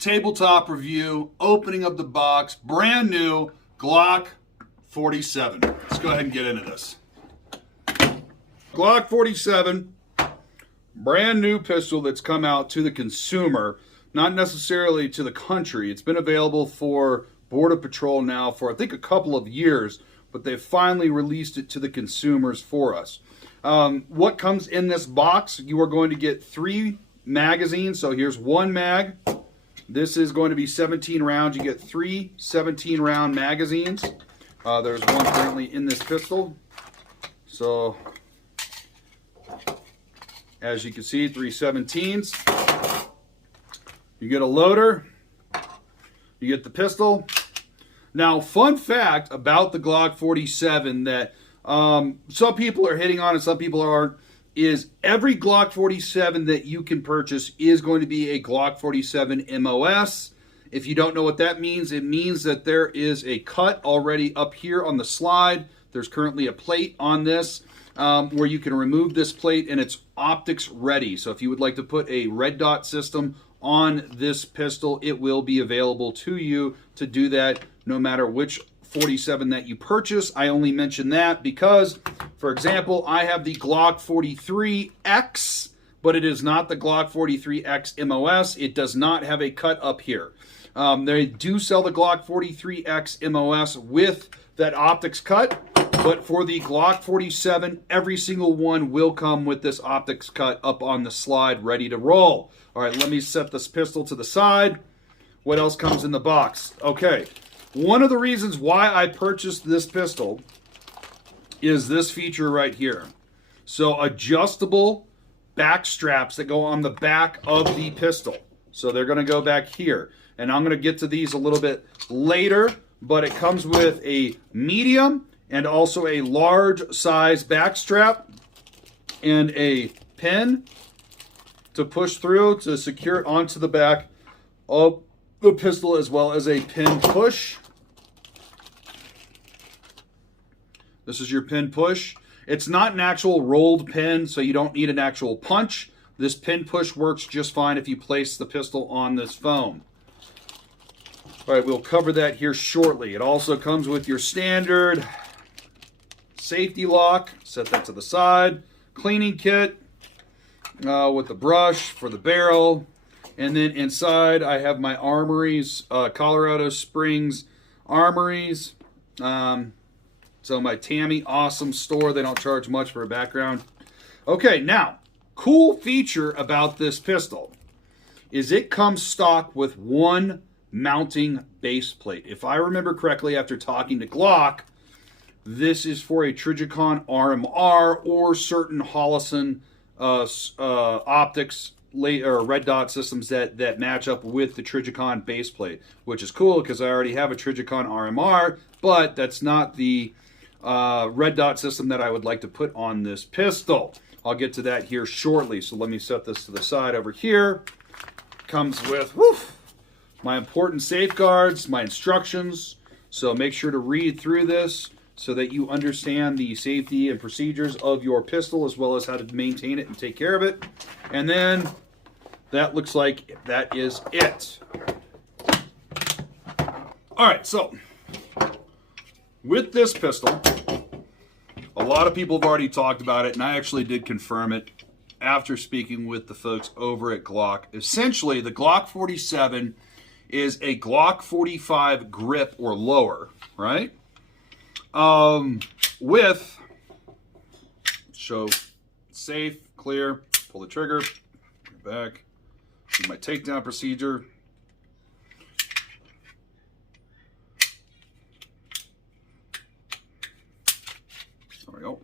tabletop review, opening of the box, brand new Glock 47. Let's go ahead and get into this. Glock 47, brand new pistol that's come out to the consumer, not necessarily to the country. It's been available for Border Patrol now for I think a couple of years, but they finally released it to the consumers for us. What comes in this box? You are going to get 3 magazines. So here's 1 mag. This is going to be 17 rounds. You get 3 17-round magazines. There's one currently in this pistol. So as you can see, 3 17s. You get a loader. You get the pistol. Now, fun fact about the Glock 47 that some people are hitting on and some people aren't, is every Glock 47 that you can purchase is going to be a Glock 47 MOS. If you don't know what that means, it means that there is a cut already up here on the slide. There's currently a plate on this where you can remove this plate and it's optics ready. So if you would like to put a red dot system on this pistol, it will be available to you to do that no matter which 47 that you purchase. I only mention that because, for example, I have the Glock 43X, but it is not the Glock 43X MOS. It does not have a cut up here. They do sell the Glock 43X MOS with that optics cut, but for the Glock 47, every single one will come with this optics cut up on the slide, ready to roll. All right, let me set this pistol to the side. What else comes in the box? Okay, one of the reasons why I purchased this pistol is this feature right here. So adjustable back straps that go on the back of the pistol. So they're going to go back here. And I'm going to get to these a little bit later, but it comes with a medium and also a large size back strap and a pin to push through to secure it onto the back of the pistol, as well as a pin push. This is your pin push. It's not an actual rolled pin, so you don't need an actual punch. This pin push works just fine if you place the pistol on this foam. All right, we'll cover that here shortly. It also comes with your standard safety lock. Set that to the side. Cleaning kit with the brush for the barrel. And then inside, I have my armories, Colorado Springs armories. So my Tammy Awesome store. They don't charge much for a background. Okay, now, cool feature about this pistol is it comes stock with 1 mounting base plate. If I remember correctly, after talking to Glock, this is for a Trijicon RMR or certain Holosun optics or red dot systems that match up with the Trijicon base plate, which is cool because I already have a Trijicon RMR, but that's not the red dot system that I would like to put on this pistol. I'll get to that here shortly. So let me set this to the side over here. Comes with my important safeguards, my instructions. So make sure to read through this so that you understand the safety and procedures of your pistol, as well as how to maintain it and take care of it. And then that looks like that is it. All right, so with this pistol, a lot of people have already talked about it, and I actually did confirm it after speaking with the folks over at Glock. Essentially, the Glock 47 is a Glock 45 grip or lower, right? With, show safe, clear, pull the trigger, back, do my takedown procedure. There we go.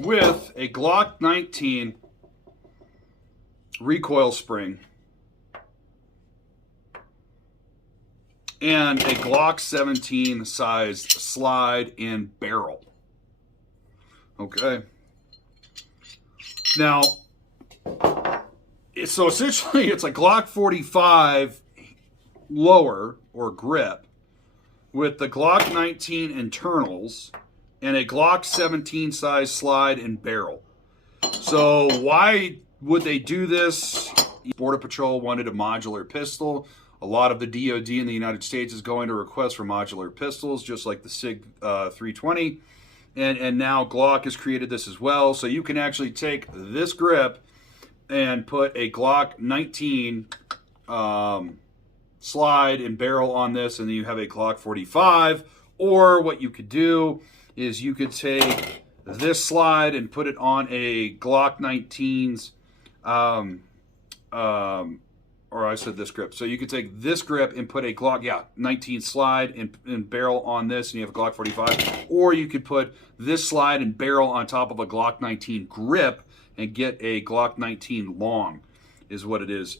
With a Glock 19 recoil spring and a Glock 17 sized slide and barrel. Okay. Now, so essentially it's a Glock 45 lower or grip with the Glock 19 internals and a Glock 17 size slide and barrel. So why would they do this? Border Patrol wanted a modular pistol. A lot of the DoD in the United States is going to request for modular pistols, just like the SIG 320. And now Glock has created this as well. So you can actually take this grip and put a Glock 19 slide and barrel on this, and then you have a Glock 45. Or what you could do is you could take this slide and put it on a Glock 19's, or I said this grip. So you could take this grip and put a Glock 19 slide and barrel on this, and you have a Glock 45. Or you could put this slide and barrel on top of a Glock 19 grip and get a Glock 19 long, is what it is.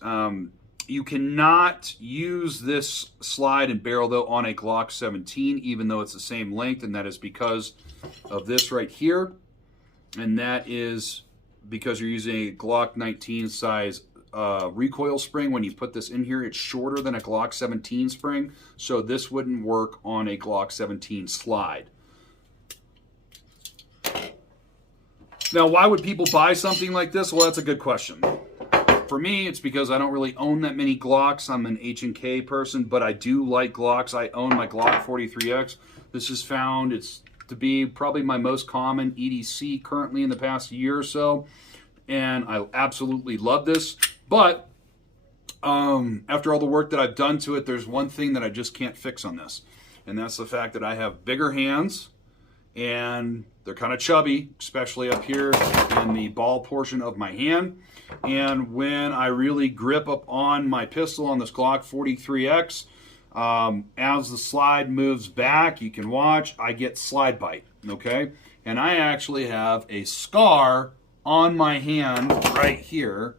You cannot use this slide and barrel, though, on a Glock 17, even though it's the same length, and that is because of this right here. And that is because you're using a Glock 19 size recoil spring. When you put this in here, it's shorter than a Glock 17 spring, so this wouldn't work on a Glock 17 slide. Now, why would people buy something like this? Well, that's a good question. For me, it's because I don't really own that many Glocks. I'm an H&K person, but I do like Glocks. I own my Glock 43X. This is found, it's to be probably my most common EDC currently in the past year or so, and I absolutely love this. But after all the work that I've done to it, there's one thing that I just can't fix on this, and that's the fact that I have bigger hands, and they're kind of chubby, especially up here in the ball portion of my hand. And when I really grip up on my pistol on this Glock 43X, as the slide moves back, you can watch, I get slide bite, okay? And I actually have a scar on my hand right here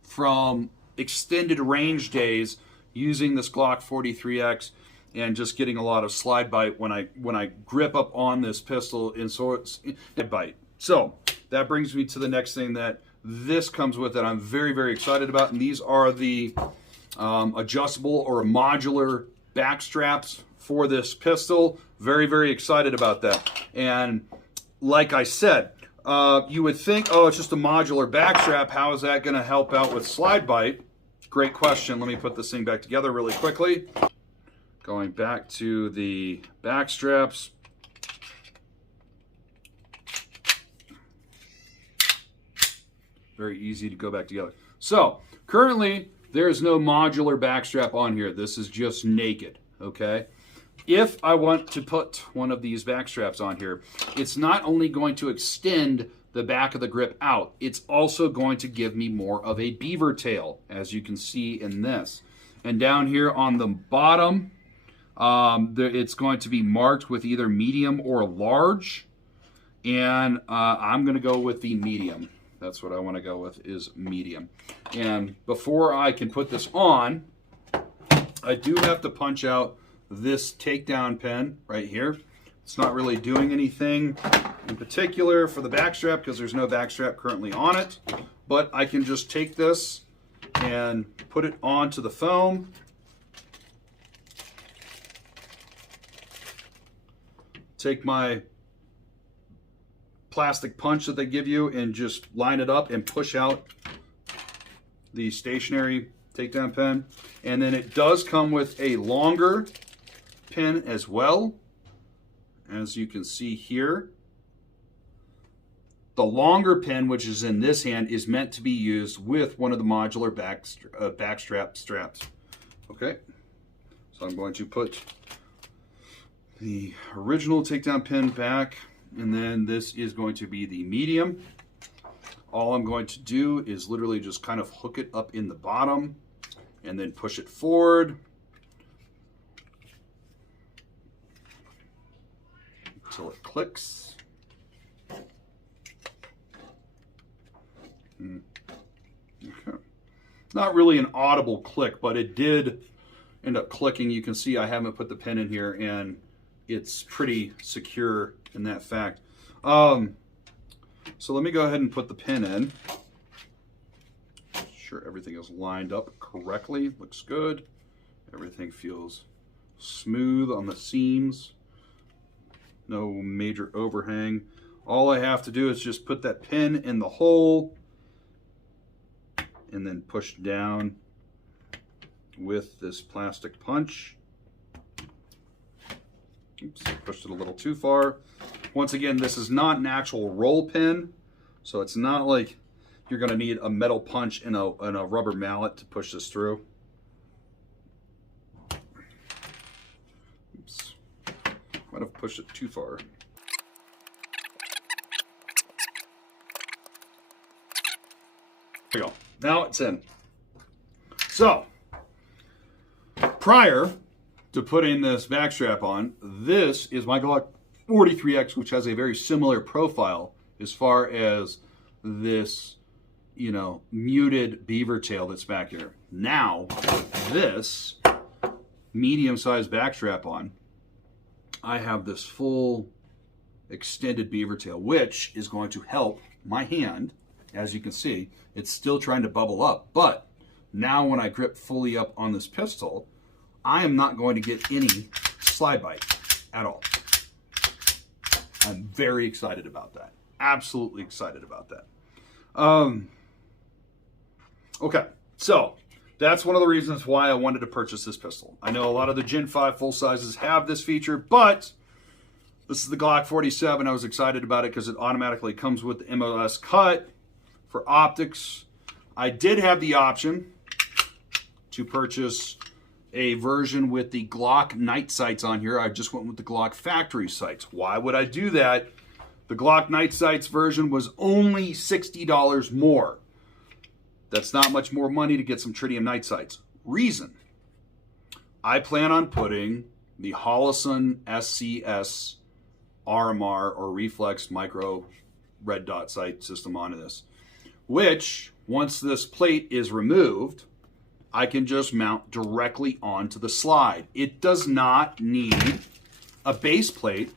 from extended range days using this Glock 43X and just getting a lot of slide bite when I grip up on this pistol, and so it's bite. So that brings me to the next thing that this comes with that I'm very, very excited about, and these are the adjustable or modular back straps for this pistol. Very, very excited about that. And like I said, you would think, oh, it's just a modular back strap. How is that going to help out with slide bite? Great question. Let me put this thing back together really quickly. Going back to the back straps. Very easy to go back together. So currently there is no modular backstrap on here. This is just naked, okay? If I want to put one of these backstraps on here, it's not only going to extend the back of the grip out, it's also going to give me more of a beaver tail, as you can see in this. And down here on the bottom, it's going to be marked with either medium or large, and I'm going to go with the medium. That's what I want to go with, is medium. And before I can put this on, I do have to punch out this takedown pin right here. It's not really doing anything in particular for the backstrap because there's no backstrap currently on it, but I can just take this and put it onto the foam. Take my plastic punch that they give you and just line it up and push out the stationary takedown pin. And then it does come with a longer pin as well, as you can see here. The longer pin, which is in this hand, is meant to be used with one of the modular backstrap straps. Okay, so I'm going to put the original takedown pin back, and then this is going to be the medium. All I'm going to do is literally just kind of hook it up in the bottom and then push it forward until it clicks. Okay. Not really an audible click, but it did end up clicking. You can see I haven't put the pin in here, and it's pretty secure in that fact. So let me go ahead and put the pin in. Make sure everything is lined up correctly. Looks good. Everything feels smooth on the seams. No major overhang. All I have to do is just put that pin in the hole and then push down with this plastic punch. Oops, I pushed it a little too far. Once again, this is not an actual roll pin, so it's not like you're going to need a metal punch and a rubber mallet to push this through. Oops, might have pushed it too far. There we go. Now it's in. So, prior to putting this back strap on, this is my Glock 43X, which has a very similar profile as far as this, you know, muted beaver tail that's back here. Now, this medium-sized back strap on, I have this full extended beaver tail, which is going to help my hand. As you can see, it's still trying to bubble up, but now when I grip fully up on this pistol, I am not going to get any slide bite at all. I'm very excited about that. Absolutely excited about that. Okay, so that's one of the reasons why I wanted to purchase this pistol. I know a lot of the Gen 5 full sizes have this feature, but this is the Glock 47. I was excited about it because it automatically comes with the MOS cut for optics. I did have the option to purchase a version with the Glock night sights on here. I just went with the Glock factory sights. Why would I do that? The Glock night sights version was only $60 more. That's not much more money to get some tritium night sights. Reason: I plan on putting the Holosun SCS RMR or Reflex Micro Red Dot sight system onto this, which once this plate is removed, I can just mount directly onto the slide. It does not need a base plate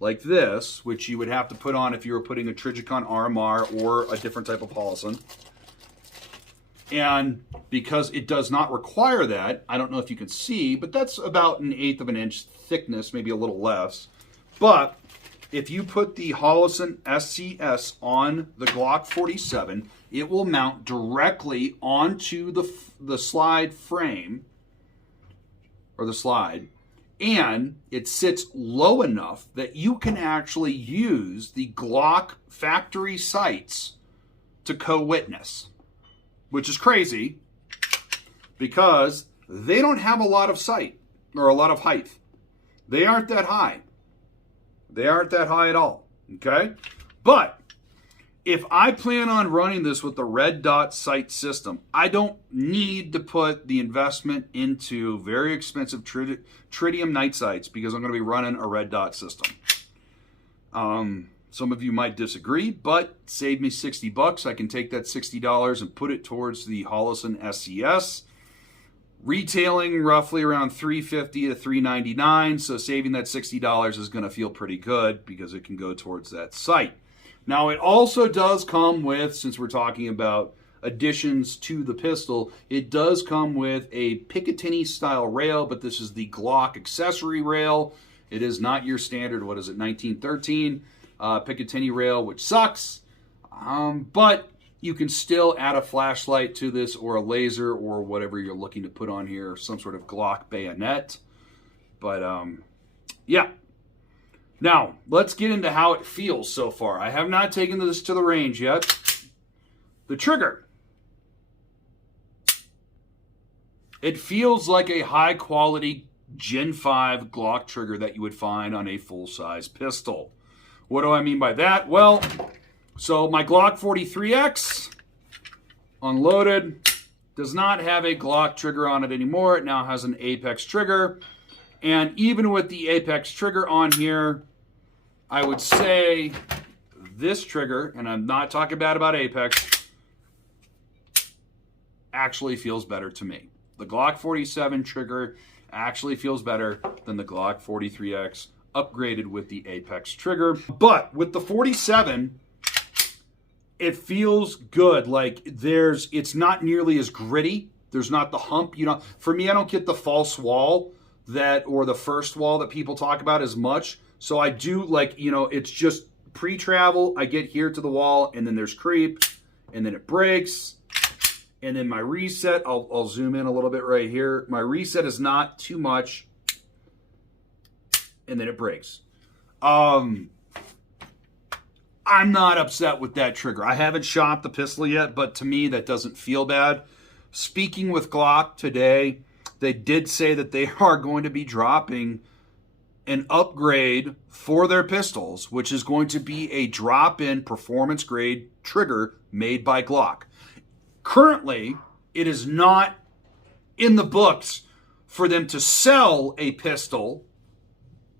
like this, which you would have to put on if you were putting a Trijicon RMR or a different type of Holosun. And because it does not require that, I don't know if you can see, but that's about 1/8 of an inch thickness, maybe a little less. But if you put the Holosun SCS on the Glock 47, it will mount directly onto the slide frame, or the slide, and it sits low enough that you can actually use the Glock factory sights to co-witness, which is crazy because they don't have a lot of sight or a lot of height. They aren't that high. They aren't that high at all, okay? But if I plan on running this with the red dot sight system, I don't need to put the investment into very expensive tritium night sights because I'm going to be running a red dot system. Some of you might disagree, but save me $60. I can take that $60 and put it towards the Holosun SCS. Retailing roughly around $350 to $399, so saving that $60 is going to feel pretty good because it can go towards that sight. Now, it also does come with, since we're talking about additions to the pistol, it does come with a Picatinny style rail, but this is the Glock accessory rail. It is not your standard, what is it, 1913 Picatinny rail, which sucks, but you can still add a flashlight to this or a laser or whatever you're looking to put on here, some sort of Glock bayonet. But yeah. Now, let's get into how it feels so far. I have not taken this to the range yet. The trigger. It feels like a high-quality Gen 5 Glock trigger that you would find on a full-size pistol. What do I mean by that? Well, so my Glock 43X, unloaded, does not have a Glock trigger on it anymore. It now has an Apex trigger. And even with the Apex trigger on here, I would say this trigger, and I'm not talking bad about Apex, actually feels better to me. The Glock 47 trigger actually feels better than the Glock 43X upgraded with the Apex trigger. But with the 47, it feels good. Like it's not nearly as gritty. There's not the hump. You know, for me, I don't get the false wall or the first wall that people talk about as much. So I do like, you know, it's just pre-travel. I get here to the wall and then there's creep and then it breaks And then my reset, I'll zoom in a little bit right here. My reset is not too much. And then it breaks. I'm not upset with that trigger. I haven't shot the pistol yet, but to me, that doesn't feel bad. Speaking with Glock today, they did say that they are going to be dropping an upgrade for their pistols, which is going to be a drop-in performance-grade trigger made by Glock. Currently, it is not in the books for them to sell a pistol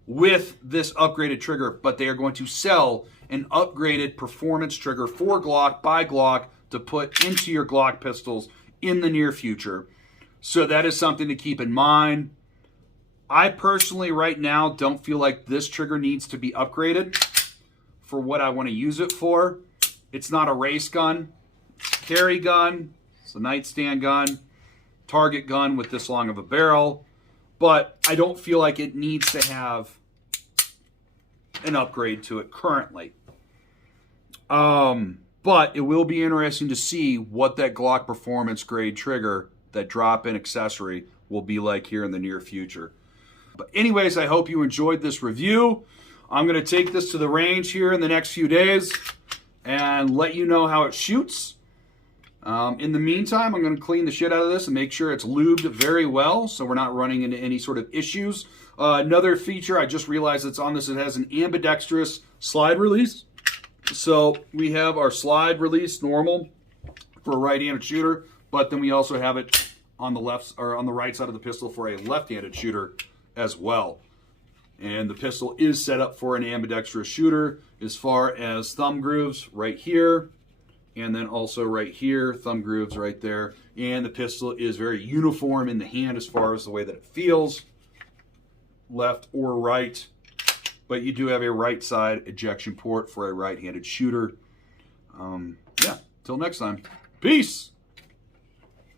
with this upgraded trigger, but they are going to sell an upgraded performance trigger for Glock by Glock to put into your Glock pistols in the near future. So that is something to keep in mind. I personally right now don't feel like this trigger needs to be upgraded for what I want to use it for. It's not a race gun, carry gun, it's a nightstand gun, target gun with this long of a barrel, but I don't feel like it needs to have an upgrade to it currently. But it will be interesting to see what that Glock performance grade trigger, that drop-in accessory, will be like here in the near future. But anyways, I hope you enjoyed this review. I'm going to take this to the range here in the next few days and let you know how it shoots. In the meantime, I'm going to clean the shit out of this and make sure it's lubed very well so we're not running into any sort of issues. Another feature I just realized that's on this, it has an ambidextrous slide release. So we have our slide release normal for a right-handed shooter, but then we also have it on the left or on the right side of the pistol for a left-handed shooter as well. And the pistol is set up for an ambidextrous shooter as far as thumb grooves right here, and then also right here, thumb grooves right there. And the pistol is very uniform in the hand as far as the way that it feels, left or right. But you do have a right side ejection port for a right-handed shooter. Yeah, till next time. Peace!